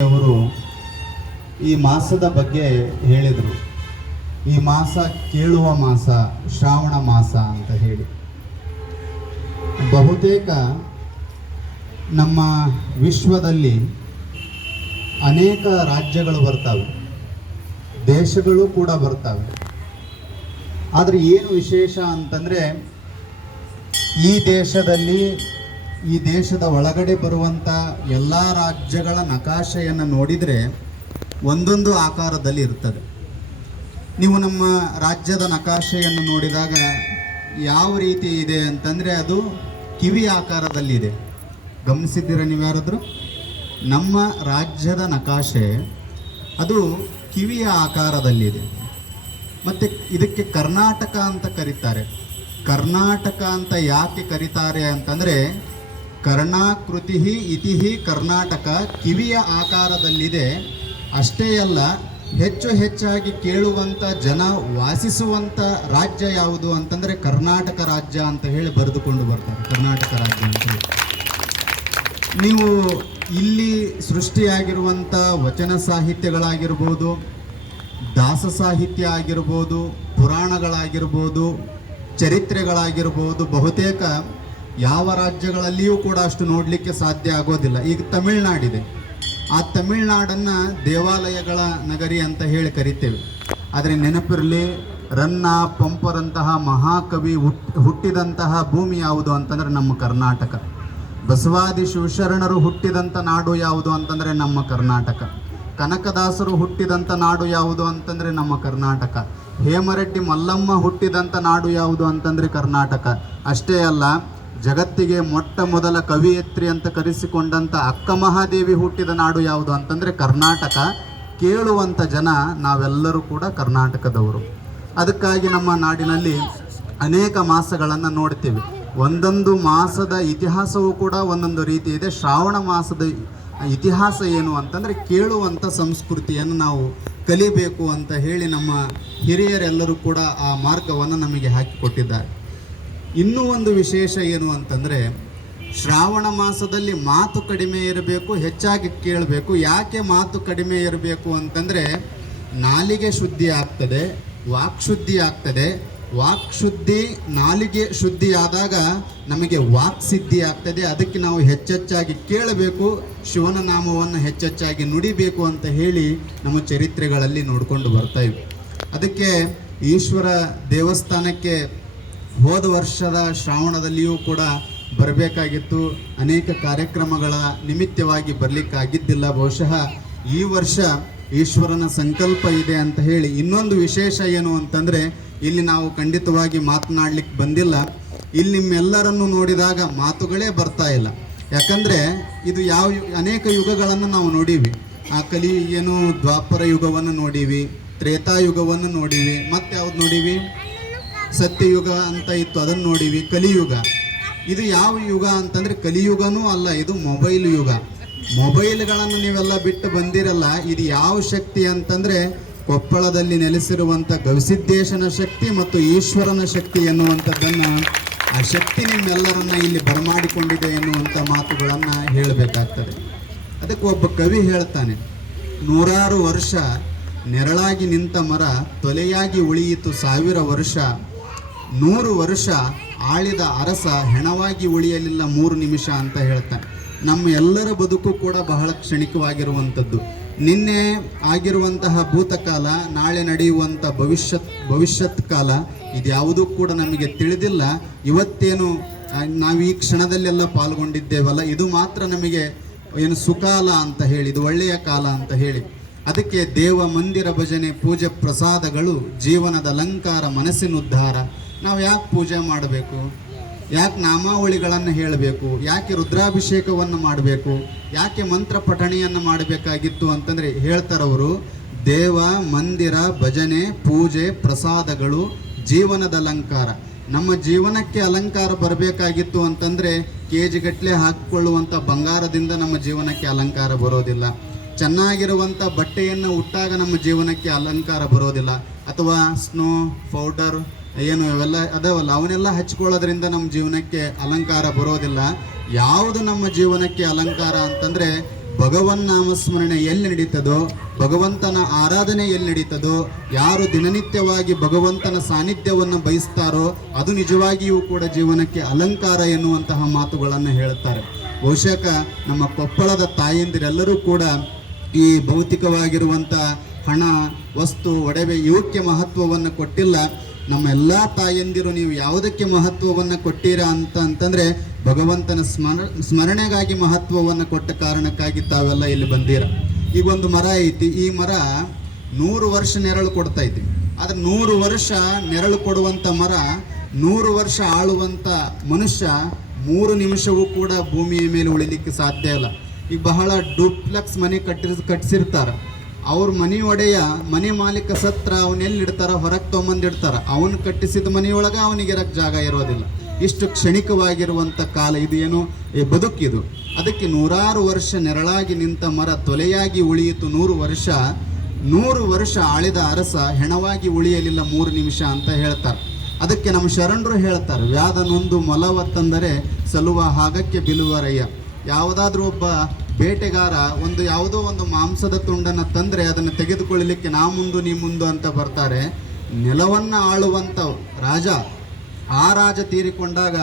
ಅವರು ಈ ಮಾಸದ ಬಗ್ಗೆ ಹೇಳಿದರು. ಈ ಮಾಸ ಕೇಳುವ ಮಾಸ, ಶ್ರಾವಣ ಮಾಸ ಅಂತ ಹೇಳಿ. ಬಹುತೇಕ ನಮ್ಮ ವಿಶ್ವದಲ್ಲಿ ಅನೇಕ ರಾಜ್ಯಗಳು ಬರ್ತವೆ, ದೇಶಗಳು ಕೂಡ ಬರ್ತವೆ. ಆದರೆ ಏನು ವಿಶೇಷ ಅಂತಂದರೆ, ಈ ದೇಶದ ಒಳಗಡೆ ಬರುವಂಥ ಎಲ್ಲ ರಾಜ್ಯಗಳ ನಕಾಶೆಯನ್ನು ನೋಡಿದರೆ ಒಂದೊಂದು ಆಕಾರದಲ್ಲಿ ಇರ್ತದೆ. ನೀವು ನಮ್ಮ ರಾಜ್ಯದ ನಕಾಶೆಯನ್ನು ನೋಡಿದಾಗ ಯಾವ ರೀತಿ ಇದೆ ಅಂತಂದರೆ, ಅದು ಕಿವಿ ಆಕಾರದಲ್ಲಿದೆ. ಗಮನಿಸಿದ್ದೀರ ನೀವು ಯಾರಾದರೂ? ನಮ್ಮ ರಾಜ್ಯದ ನಕಾಶೆ ಅದು ಕಿವಿಯ ಆಕಾರದಲ್ಲಿದೆ. ಮತ್ತು ಇದಕ್ಕೆ ಕರ್ನಾಟಕ ಅಂತ ಕರೀತಾರೆ. ಕರ್ನಾಟಕ ಅಂತ ಯಾಕೆ ಕರೀತಾರೆ ಅಂತಂದರೆ, ಕರ್ಣಾಕೃತಿ ಇತಿ ಕರ್ನಾಟಕ, ಕಿವಿಯ ಆಕಾರದಲ್ಲಿದೆ. ಅಷ್ಟೇ ಅಲ್ಲ, ಹೆಚ್ಚಾಗಿ ಕೇಳುವಂಥ ಜನ ವಾಸಿಸುವಂಥ ರಾಜ್ಯ ಯಾವುದು ಅಂತಂದರೆ ಕರ್ನಾಟಕ ರಾಜ್ಯ ಅಂತ ಹೇಳಿ ಬರೆದುಕೊಂಡು ಬರ್ತಾರೆ. ಕರ್ನಾಟಕ ರಾಜ್ಯ ಅಂತ ಹೇಳಿ. ನೀವು ಇಲ್ಲಿ ಸೃಷ್ಟಿಯಾಗಿರುವಂಥ ವಚನ ಸಾಹಿತ್ಯಗಳಾಗಿರ್ಬೋದು, ದಾಸ ಸಾಹಿತ್ಯ ಆಗಿರ್ಬೋದು, ಪುರಾಣಗಳಾಗಿರ್ಬೋದು, ಚರಿತ್ರೆಗಳಾಗಿರ್ಬೋದು, ಬಹುತೇಕ ಯಾವ ರಾಜ್ಯಗಳಲ್ಲಿಯೂ ಕೂಡ ಅಷ್ಟು ನೋಡಲಿಕ್ಕೆ ಸಾಧ್ಯ ಆಗೋದಿಲ್ಲ. ಈಗ ತಮಿಳುನಾಡಿದೆ, ಆ ತಮಿಳುನಾಡನ್ನು ದೇವಾಲಯಗಳ ನಗರಿ ಅಂತ ಹೇಳಿ ಕರಿತೇವೆ. ಆದರೆ ನೆನಪಿರಲಿ, ರನ್ನ ಪಂಪರಂತಹ ಮಹಾಕವಿ ಹುಟ್ಟಿದಂತಹ ಭೂಮಿ ಯಾವುದು ಅಂತಂದರೆ ನಮ್ಮ ಕರ್ನಾಟಕ. ಬಸವಾದಿ ಶಿವಶರಣರು ಹುಟ್ಟಿದಂಥ ನಾಡು ಯಾವುದು ಅಂತಂದರೆ ನಮ್ಮ ಕರ್ನಾಟಕ. ಕನಕದಾಸರು ಹುಟ್ಟಿದಂಥ ನಾಡು ಯಾವುದು ಅಂತಂದರೆ ನಮ್ಮ ಕರ್ನಾಟಕ. ಹೇಮರೆಡ್ಡಿ ಮಲ್ಲಮ್ಮ ಹುಟ್ಟಿದಂಥ ನಾಡು ಯಾವುದು ಅಂತಂದರೆ ಕರ್ನಾಟಕ. ಅಷ್ಟೇ ಅಲ್ಲ, ಜಗತ್ತಿಗೆ ಮೊಟ್ಟ ಮೊದಲ ಕವಿಯತ್ರಿ ಅಂತ ಕರೆಸಿಕೊಂಡಂಥ ಅಕ್ಕ ಮಹಾದೇವಿ ಹುಟ್ಟಿದ ನಾಡು ಯಾವುದು ಅಂತಂದರೆ ಕರ್ನಾಟಕ. ಕೇಳುವಂಥ ಜನ ನಾವೆಲ್ಲರೂ ಕೂಡ ಕರ್ನಾಟಕದವರು. ಅದಕ್ಕಾಗಿ ನಮ್ಮ ನಾಡಿನಲ್ಲಿ ಅನೇಕ ಮಾಸಗಳನ್ನು ನೋಡ್ತೀವಿ. ಒಂದೊಂದು ಮಾಸದ ಇತಿಹಾಸವೂ ಕೂಡ ಒಂದೊಂದು ರೀತಿ ಇದೆ. ಶ್ರಾವಣ ಮಾಸದ ಇತಿಹಾಸ ಏನು ಅಂತಂದರೆ, ಕೇಳುವಂಥ ಸಂಸ್ಕೃತಿಯನ್ನು ನಾವು ಕಲಿಬೇಕು ಅಂತ ಹೇಳಿ ನಮ್ಮ ಹಿರಿಯರೆಲ್ಲರೂ ಕೂಡ ಆ ಮಾರ್ಗವನ್ನು ನಮಗೆ ಹಾಕಿಕೊಟ್ಟಿದ್ದಾರೆ. ಇನ್ನೂ ಒಂದು ವಿಶೇಷ ಏನು ಅಂತಂದರೆ, ಶ್ರಾವಣ ಮಾಸದಲ್ಲಿ ಮಾತು ಕಡಿಮೆ ಇರಬೇಕು, ಹೆಚ್ಚಾಗಿ ಕೇಳಬೇಕು. ಯಾಕೆ ಮಾತು ಕಡಿಮೆ ಇರಬೇಕು ಅಂತಂದರೆ, ನಾಲಿಗೆ ಶುದ್ಧಿ ಆಗ್ತದೆ, ವಾಕ್ಶುದ್ಧಿ ಆಗ್ತದೆ. ವಾಕ್ಶುದ್ಧಿ, ನಾಲಿಗೆ ಶುದ್ಧಿ ಆದಾಗ ನಮಗೆ ವಾಕ್ಸಿದ್ಧಿ ಆಗ್ತದೆ. ಅದಕ್ಕೆ ನಾವು ಹೆಚ್ಚಾಗಿ ಕೇಳಬೇಕು, ಶಿವನ ನಾಮವನ್ನು ಹೆಚ್ಚಾಗಿ ನುಡಿಬೇಕು ಅಂತ ಹೇಳಿ ನಮ್ಮ ಚರಿತ್ರೆಗಳಲ್ಲಿ ನೋಡಿಕೊಂಡು ಬರ್ತಾ ಇವೆ. ಅದಕ್ಕೆ ಈಶ್ವರ ದೇವಸ್ಥಾನಕ್ಕೆ ಹೋದ ವರ್ಷದ ಶ್ರಾವಣದಲ್ಲಿಯೂ ಕೂಡ ಬರಬೇಕಾಗಿತ್ತು. ಅನೇಕ ಕಾರ್ಯಕ್ರಮಗಳ ನಿಮಿತ್ತವಾಗಿ ಬರಲಿಕ್ಕಾಗಿದ್ದಿಲ್ಲ. ಬಹುಶಃ ಈ ವರ್ಷ ಈಶ್ವರನ ಸಂಕಲ್ಪ ಇದೆ ಅಂತ ಹೇಳಿ. ಇನ್ನೊಂದು ವಿಶೇಷ ಏನು ಅಂತಂದರೆ, ಇಲ್ಲಿ ನಾವು ಖಂಡಿತವಾಗಿ ಮಾತನಾಡಲಿಕ್ಕೆ ಬಂದಿಲ್ಲ. ಇಲ್ಲಿ ನಿಮ್ಮೆಲ್ಲರನ್ನು ನೋಡಿದಾಗ ಮಾತುಗಳೇ ಬರ್ತಾ ಇಲ್ಲ. ಯಾಕಂದರೆ ಇದು ಅನೇಕ ಯುಗಗಳನ್ನು ನಾವು ನೋಡೀವಿ. ಆ ಏನು ದ್ವಾಪರ ಯುಗವನ್ನು ನೋಡೀವಿ, ತ್ರೇತಾಯುಗವನ್ನು ನೋಡೀವಿ, ಮತ್ತೆ ಯಾವ್ದು ನೋಡೀವಿ, ಸತ್ಯಯುಗ ಅಂತ ಇತ್ತು, ಅದನ್ನು ನೋಡೀವಿ. ಕಲಿಯುಗ, ಇದು ಯಾವ ಯುಗ ಅಂತಂದರೆ ಕಲಿಯುಗನೂ ಅಲ್ಲ, ಇದು ಮೊಬೈಲ್ ಯುಗ. ಮೊಬೈಲ್ಗಳನ್ನು ನೀವೆಲ್ಲ ಬಿಟ್ಟು ಬಂದಿರಲ್ಲ. ಇದು ಯಾವ ಶಕ್ತಿ ಅಂತಂದರೆ, ಕೊಪ್ಪಳದಲ್ಲಿ ನೆಲೆಸಿರುವಂಥ ಗವಿಸಿದ್ದೇಶನ ಶಕ್ತಿ ಮತ್ತು ಈಶ್ವರನ ಶಕ್ತಿ ಎನ್ನುವಂಥದ್ದನ್ನು, ಆ ಶಕ್ತಿ ನಿಮ್ಮೆಲ್ಲರನ್ನ ಇಲ್ಲಿ ಬರಮಾಡಿಕೊಂಡಿದೆ ಎನ್ನುವಂಥ ಮಾತುಗಳನ್ನು ಹೇಳಬೇಕಾಗ್ತದೆ. ಅದಕ್ಕೆ ಒಬ್ಬ ಕವಿ ಹೇಳ್ತಾನೆ, 100 ವರ್ಷ ನೆರಳಾಗಿ ನಿಂತ ಮರ ತೊಲೆಯಾಗಿ ಉಳಿಯಿತು 1000 ವರ್ಷ, 100 ವರ್ಷ ಆಳಿದ ಅರಸ ಹೆಣವಾಗಿ ಉಳಿಯಲಿಲ್ಲ 3 ನಿಮಿಷ ಅಂತ ಹೇಳ್ತಾನೆ. ನಮ್ಮ ಎಲ್ಲರ ಬದುಕು ಕೂಡ ಬಹಳ ಕ್ಷಣಿಕವಾಗಿರುವಂಥದ್ದು. ನಿನ್ನೆ ಆಗಿರುವಂತಹ ಭೂತಕಾಲ, ನಾಳೆ ನಡೆಯುವಂಥ ಭವಿಷ್ಯತ್ ಕಾಲ, ಇದ್ಯಾವುದೂ ಕೂಡ ನಮಗೆ ತಿಳಿದಿಲ್ಲ. ಇವತ್ತೇನು ನಾವು ಈ ಕ್ಷಣದಲ್ಲೆಲ್ಲ ಪಾಲ್ಗೊಂಡಿದ್ದೇವಲ್ಲ, ಇದು ಮಾತ್ರ ನಮಗೆ ಏನು ಸುಕಾಲ ಅಂತ ಹೇಳಿ, ಇದು ಒಳ್ಳೆಯ ಕಾಲ ಅಂತ ಹೇಳಿ. ಅದಕ್ಕೆ ದೇವ ಮಂದಿರ ಭಜನೆ, ಪೂಜೆ ಪ್ರಸಾದಗಳು, ಜೀವನದ ಅಲಂಕಾರ, ಮನಸ್ಸಿನ ಉದ್ಧಾರ. ನಾವು ಯಾಕೆ ಪೂಜೆ ಮಾಡಬೇಕು? ಯಾಕೆ ನಾಮಾವಳಿಗಳನ್ನು ಹೇಳಬೇಕು? ಯಾಕೆ ರುದ್ರಾಭಿಷೇಕವನ್ನು ಮಾಡಬೇಕು? ಯಾಕೆ ಮಂತ್ರ ಪಠಣೆಯನ್ನು ಮಾಡಬೇಕಾಗಿತ್ತು ಅಂತಂದರೆ, ಹೇಳ್ತಾರವರು, ದೇವ ಮಂದಿರ ಭಜನೆ, ಪೂಜೆ ಪ್ರಸಾದಗಳು, ಜೀವನದ ಅಲಂಕಾರ. ನಮ್ಮ ಜೀವನಕ್ಕೆ ಅಲಂಕಾರ ಬರಬೇಕಾಗಿತ್ತು ಅಂತಂದರೆ, KG-ಗಟ್ಟಲೆ ಹಾಕಿಕೊಳ್ಳುವಂಥ ಬಂಗಾರದಿಂದ ನಮ್ಮ ಜೀವನಕ್ಕೆ ಅಲಂಕಾರ ಬರೋದಿಲ್ಲ. ಚೆನ್ನಾಗಿರುವಂಥ ಬಟ್ಟೆಯನ್ನು ಉಟ್ಟಾಗ ನಮ್ಮ ಜೀವನಕ್ಕೆ ಅಲಂಕಾರ ಬರೋದಿಲ್ಲ. ಅಥವಾ ಸ್ನೋ ಪೌಡರ್ ಏನು ಇವೆಲ್ಲ ಅದಾವಲ್ಲ, ಅವನ್ನೆಲ್ಲ ಹಚ್ಕೊಳ್ಳೋದ್ರಿಂದ ನಮ್ಮ ಜೀವನಕ್ಕೆ ಅಲಂಕಾರ ಬರೋದಿಲ್ಲ. ಯಾವುದು ನಮ್ಮ ಜೀವನಕ್ಕೆ ಅಲಂಕಾರ ಅಂತಂದರೆ ಭಗವನ್ ನಾಮಸ್ಮರಣೆ ಎಲ್ಲಿ ನಡೀತದೋ, ಭಗವಂತನ ಆರಾಧನೆ ಎಲ್ಲಿ ನಡೀತದೋ, ಯಾರು ದಿನನಿತ್ಯವಾಗಿ ಭಗವಂತನ ಸಾನ್ನಿಧ್ಯವನ್ನು ಬಯಸ್ತಾರೋ ಅದು ನಿಜವಾಗಿಯೂ ಕೂಡ ಜೀವನಕ್ಕೆ ಅಲಂಕಾರ ಎನ್ನುವಂತಹ ಮಾತುಗಳನ್ನು ಹೇಳುತ್ತಾರೆ. ಬಹುಶಃ ನಮ್ಮ ಕೊಪ್ಪಳದ ತಾಯಂದಿರೆಲ್ಲರೂ ಕೂಡ ಈ ಭೌತಿಕವಾಗಿರುವಂಥ ಹಣ, ವಸ್ತು, ಒಡವೆ ಇವಕ್ಕೆ ಮಹತ್ವವನ್ನು ಕೊಟ್ಟಿಲ್ಲ. ನಮ್ಮ ಎಲ್ಲ ತಾಯಂದಿರು ನೀವು ಯಾವುದಕ್ಕೆ ಮಹತ್ವವನ್ನು ಕೊಟ್ಟಿರಾ ಅಂತಂದರೆ ಭಗವಂತನ ಸ್ಮರಣೆಗಾಗಿ ಮಹತ್ವವನ್ನು ಕೊಟ್ಟ ಕಾರಣಕ್ಕಾಗಿ ತಾವೆಲ್ಲ ಇಲ್ಲಿ ಬಂದೀರ. ಈಗ ಒಂದು ಮರ ಐತಿ, ಈ ಮರ 100 ವರ್ಷ ನೆರಳು ಕೊಡ್ತೈತಿ. ಆದರೆ 100 ವರ್ಷ ನೆರಳು ಕೊಡುವಂಥ ಮರ 100 ವರ್ಷ ಆಳುವಂಥ ಮನುಷ್ಯ 3 ನಿಮಿಷವೂ ಕೂಡ ಭೂಮಿಯ ಮೇಲೆ ಉಳಿಲಿಕ್ಕೆ ಸಾಧ್ಯ ಇಲ್ಲ. ಈಗ ಬಹಳ ಡೂಪ್ಲೆಕ್ಸ್ ಮನೆ ಕಟ್ಟಿಸಿರ್ತಾರೆ. ಅವ್ರ ಮನೆ ಒಡೆಯ, ಮನೆ ಮಾಲೀಕ ಸತ್ರ ಅವನೆಲ್ಲಿಡ್ತಾರ, ಹೊರಗೆ ತೊಗೊಂಬಂದಿಡ್ತಾರ. ಅವನು ಕಟ್ಟಿಸಿದ ಮನೆಯೊಳಗೆ ಅವನಿಗೆ ಇರಕ್ಕೆ ಜಾಗ ಇರೋದಿಲ್ಲ. ಇಷ್ಟು ಕ್ಷಣಿಕವಾಗಿರುವಂಥ ಕಾಲ ಇದು, ಏನು ಬದುಕಿದು. ಅದಕ್ಕೆ 100 ವರ್ಷ ನೆರಳಾಗಿ ನಿಂತ ಮರ ತೊಲೆಯಾಗಿ ಉಳಿಯಿತು 100 ವರ್ಷ ಆಳಿದ ಅರಸ ಹೆಣವಾಗಿ ಉಳಿಯಲಿಲ್ಲ 3 ನಿಮಿಷ ಅಂತ ಹೇಳ್ತಾರೆ. ಅದಕ್ಕೆ ನಮ್ಮ ಶರಣರು ಹೇಳ್ತಾರೆ, ವ್ಯಾಧನೊಂದು ಮೊಲವತ್ತಂದರೆ ಸಲುವ ಹಾಗಕ್ಕೆ ಬಿಲುವರಯ್ಯ. ಯಾವುದಾದ್ರೂ ಒಬ್ಬ ಬೇಟೆಗಾರ ಯಾವುದೋ ಒಂದು ಮಾಂಸದ ತುಂಡನ್ನು ತಂದರೆ ಅದನ್ನು ತೆಗೆದುಕೊಳ್ಳಲಿಕ್ಕೆ ನಾ ಮುಂದು ನೀ ಮುಂದು ಅಂತ ಬರ್ತಾರೆ. ನೆಲವನ್ನು ಆಳುವಂಥ ರಾಜ, ಆ ರಾಜ ತೀರಿಕೊಂಡಾಗ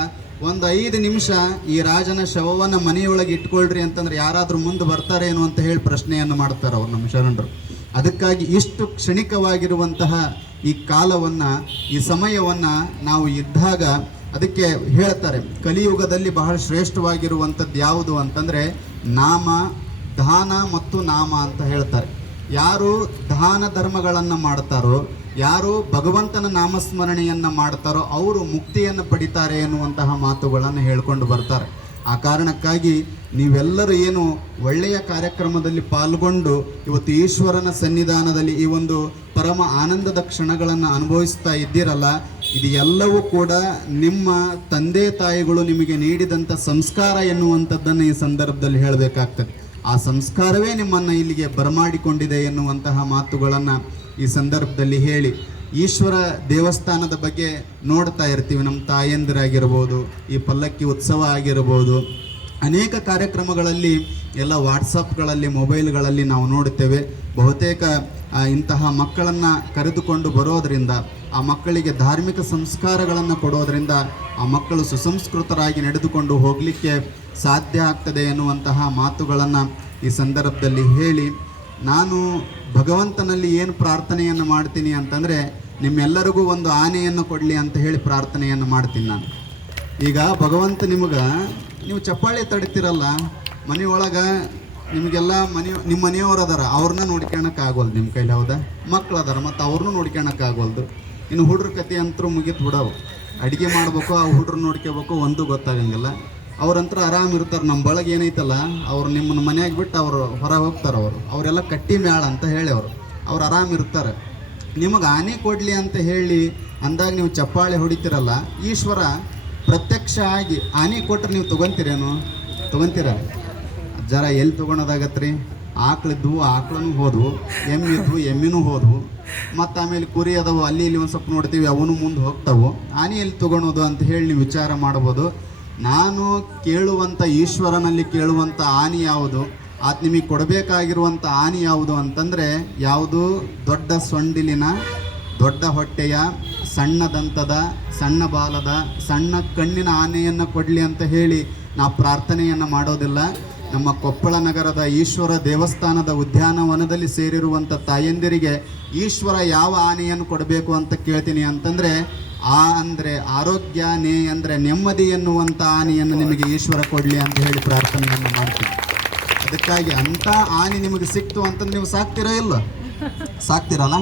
5 ನಿಮಿಷ ಈ ರಾಜನ ಶವವನ್ನು ಮನೆಯೊಳಗೆ ಇಟ್ಕೊಳ್ರಿ ಅಂತಂದ್ರೆ ಯಾರಾದರೂ ಮುಂದೆ ಬರ್ತಾರೇನು ಅಂತ ಹೇಳಿ ಪ್ರಶ್ನೆಯನ್ನು ಮಾಡ್ತಾರೆ ಅವ್ರು ನಮ್ಮ ಶರಣರು. ಅದಕ್ಕಾಗಿ ಇಷ್ಟು ಕ್ಷಣಿಕವಾಗಿರುವಂತಹ ಈ ಕಾಲವನ್ನು, ಈ ಸಮಯವನ್ನು ನಾವು ಇದ್ದಾಗ ಅದಕ್ಕೆ ಹೇಳ್ತಾರೆ, ಕಲಿಯುಗದಲ್ಲಿ ಬಹಳ ಶ್ರೇಷ್ಠವಾಗಿರುವಂಥದ್ದು ಯಾವುದು ಅಂತಂದರೆ ನಾಮ, ದಾನ ಮತ್ತು ನಾಮ ಅಂತ ಹೇಳ್ತಾರೆ. ಯಾರು ದಾನ ಧರ್ಮಗಳನ್ನು ಮಾಡ್ತಾರೋ, ಯಾರು ಭಗವಂತನ ನಾಮಸ್ಮರಣೆಯನ್ನು ಮಾಡ್ತಾರೋ ಅವರು ಮುಕ್ತಿಯನ್ನು ಪಡಿತಾರೆ ಎನ್ನುವಂತಹ ಮಾತುಗಳನ್ನು ಹೇಳ್ಕೊಂಡು ಬರ್ತಾರೆ. ಆ ಕಾರಣಕ್ಕಾಗಿ ನೀವೆಲ್ಲರೂ ಏನು ಒಳ್ಳೆಯ ಕಾರ್ಯಕ್ರಮದಲ್ಲಿ ಪಾಲ್ಗೊಂಡು ಇವತ್ತು ಈಶ್ವರನ ಸನ್ನಿಧಾನದಲ್ಲಿ ಈ ಒಂದು ಪರಮ ಆನಂದದ ಕ್ಷಣಗಳನ್ನು ಅನುಭವಿಸ್ತಾ ಇದ್ದೀರಲ್ಲ, ಇದು ಎಲ್ಲವೂ ಕೂಡ ನಿಮ್ಮ ತಂದೆ ತಾಯಿಗಳು ನಿಮಗೆ ನೀಡಿದಂಥ ಸಂಸ್ಕಾರ ಎನ್ನುವಂಥದ್ದನ್ನು ಈ ಸಂದರ್ಭದಲ್ಲಿ ಹೇಳಬೇಕಾಗ್ತದೆ. ಆ ಸಂಸ್ಕಾರವೇ ನಿಮ್ಮನ್ನು ಇಲ್ಲಿಗೆ ಬರಮಾಡಿಕೊಂಡಿದೆ ಎನ್ನುವಂತಹ ಮಾತುಗಳನ್ನು ಈ ಸಂದರ್ಭದಲ್ಲಿ ಹೇಳಿ, ಈಶ್ವರ ದೇವಸ್ಥಾನದ ಬಗ್ಗೆ ನೋಡ್ತಾ ಇರ್ತೀವಿ. ನಮ್ಮ ತಾಯಂದಿರಾಗಿರ್ಬೋದು, ಈ ಪಲ್ಲಕ್ಕಿ ಉತ್ಸವ ಆಗಿರ್ಬೋದು, ಅನೇಕ ಕಾರ್ಯಕ್ರಮಗಳಲ್ಲಿ ಎಲ್ಲ ವಾಟ್ಸಪ್ಗಳಲ್ಲಿ, ಮೊಬೈಲ್ಗಳಲ್ಲಿ ನಾವು ನೋಡುತ್ತೇವೆ. ಬಹುತೇಕ ಇಂತಹ ಮಕ್ಕಳನ್ನು ಕರೆದುಕೊಂಡು ಬರೋದರಿಂದ, ಆ ಮಕ್ಕಳಿಗೆ ಧಾರ್ಮಿಕ ಸಂಸ್ಕಾರಗಳನ್ನು ಕೊಡೋದರಿಂದ ಆ ಮಕ್ಕಳು ಸುಸಂಸ್ಕೃತರಾಗಿ ನಡೆದುಕೊಂಡು ಹೋಗಲಿಕ್ಕೆ ಸಾಧ್ಯ ಆಗ್ತದೆ ಎನ್ನುವಂತಹ ಮಾತುಗಳನ್ನು ಈ ಸಂದರ್ಭದಲ್ಲಿ ಹೇಳಿ, ನಾನು ಭಗವಂತನಲ್ಲಿ ಏನು ಪ್ರಾರ್ಥನೆಯನ್ನು ಮಾಡ್ತೀನಿ ಅಂತಂದರೆ ನಿಮ್ಮೆಲ್ಲರಿಗೂ ಒಂದು ಆನೆಯನ್ನು ಕೊಡಲಿ ಅಂತ ಹೇಳಿ ಪ್ರಾರ್ಥನೆಯನ್ನು ಮಾಡ್ತೀನಿ ನಾನು. ಈಗ ಭಗವಂತ ನೀವು ಚಪ್ಪಾಳೆ ತಡಿತೀರಲ್ಲ ಮನೆಯೊಳಗೆ, ನಿಮಗೆಲ್ಲ ನಿಮ್ಮ ಮನೆಯವರು ಅದಾರ, ಅವ್ರನ್ನ ನೋಡ್ಕೊಳಕ್ಕಾಗೋಲ್ದು ನಿಮ್ಮ ಕೈಲಿ, ಹೌದಾ? ಮಕ್ಳು ಅದಾರ, ಮತ್ತು ಅವ್ರನ್ನೂ ನೋಡ್ಕೊಳಕ್ಕಾಗೋಲ್ದು. ಇನ್ನು ಹುಡ್ರ ಕತೆ ಅಂತರೂ ಮುಗಿತು ಬಿಡವು. ಅಡುಗೆ ಮಾಡ್ಬೇಕು, ಆ ಹುಡ್ರು ನೋಡ್ಕೋಬೇಕು, ಒಂದು ಗೊತ್ತಾಗಂಗಿಲ್ಲ. ಅವ್ರಂತ್ರ ಆರಾಮ್ ಇರ್ತಾರೆ. ನಮ್ಮ ಬಳಗ ಏನೈತಲ್ಲ, ಅವ್ರು ನಿಮ್ಮನ್ನ ಮನ್ಯಾಗ ಬಿಟ್ಟು ಅವರು ಹೊರಗೆ ಹೋಗ್ತಾರೆ. ಅವರೆಲ್ಲ ಕಟ್ಟಿ ಮ್ಯಾಳ ಅಂತ ಹೇಳಿ ಅವ್ರು ಆರಾಮ್ ಇರ್ತಾರೆ. ನಿಮಗೆ ಆನೆ ಕೊಡಲಿ ಅಂತ ಹೇಳಿ ಅಂದಾಗ ನೀವು ಚಪ್ಪಾಳೆ ಹೊಡಿತೀರಲ್ಲ, ಈಶ್ವರ ಪ್ರತ್ಯಕ್ಷ ಆಗಿ ಆನೆ ಕೊಟ್ಟರೆ ನೀವು ತೊಗೊತೀರ? ಜರ ಎಲ್ಲಿ ತೊಗೊಳೋದಾಗತ್ರಿ? ಆಕಳಿದ್ವು, ಆಕಳೂ ಹೋದ್ವು, ಎಮ್ಮಿನೂ ಹೋದ್ವು, ಮತ್ತು ಆಮೇಲೆ ಕುರಿ ಅದಾವು, ಅಲ್ಲಿ ಇಲ್ಲಿ ಒಂದು ಸ್ವಲ್ಪ ನೋಡ್ತೀವಿ, ಅವನು ಮುಂದೆ ಹೋಗ್ತಾವು. ಆನೆ ಎಲ್ಲಿ ತೊಗೊಳೋದು ಅಂತ ಹೇಳಿ ನೀವು ವಿಚಾರ ಮಾಡ್ಬೋದು. ನಾನು ಕೇಳುವಂಥ ಈಶ್ವರನಲ್ಲಿ ಕೇಳುವಂಥ ಆನೆ ಯಾವುದು, ಅದು ನಿಮಗೆ ಕೊಡಬೇಕಾಗಿರುವಂಥ ಆನೆ ಯಾವುದು ಅಂತಂದರೆ, ಯಾವುದು ದೊಡ್ಡ ಸೊಂಡಿಲಿನ, ದೊಡ್ಡ ಹೊಟ್ಟೆಯ, ಸಣ್ಣ ದಂತದ, ಸಣ್ಣ ಬಾಲದ, ಸಣ್ಣ ಕಣ್ಣಿನ ಆನೆಯನ್ನು ಕೊಡಲಿ ಅಂತ ಹೇಳಿ ನಾವು ಪ್ರಾರ್ಥನೆಯನ್ನು ಮಾಡೋದಿಲ್ಲ. ನಮ್ಮ ಕೊಪ್ಪಳ ನಗರದ ಈಶ್ವರ ದೇವಸ್ಥಾನದ ಉದ್ಯಾನವನದಲ್ಲಿ ಸೇರಿರುವಂಥ ತಾಯಂದಿರಿಗೆ ಈಶ್ವರ ಯಾವ ಆನೆಯನ್ನು ಕೊಡಬೇಕು ಅಂತ ಕೇಳ್ತೀನಿ ಅಂತಂದರೆ, ಅಂದರೆ ಆರೋಗ್ಯ, ನೇ ಅಂದರೆ ನೆಮ್ಮದಿ ಎನ್ನುವಂಥ ಆನೆಯನ್ನು ನಿಮಗೆ ಈಶ್ವರ ಕೊಡಲಿ ಅಂತ ಹೇಳಿ ಪ್ರಾರ್ಥನೆಯನ್ನು ಮಾಡ್ತೀವಿ. ಅದಕ್ಕಾಗಿ ಅಂಥ ಆನೆ ನಿಮಗೆ ಸಿಕ್ತು ಅಂತಂದ್ರೆ ನೀವು ಸಾಕ್ತೀರಾ? ಇಲ್ಲ ಸಾಕ್ತೀರಲ್ಲ?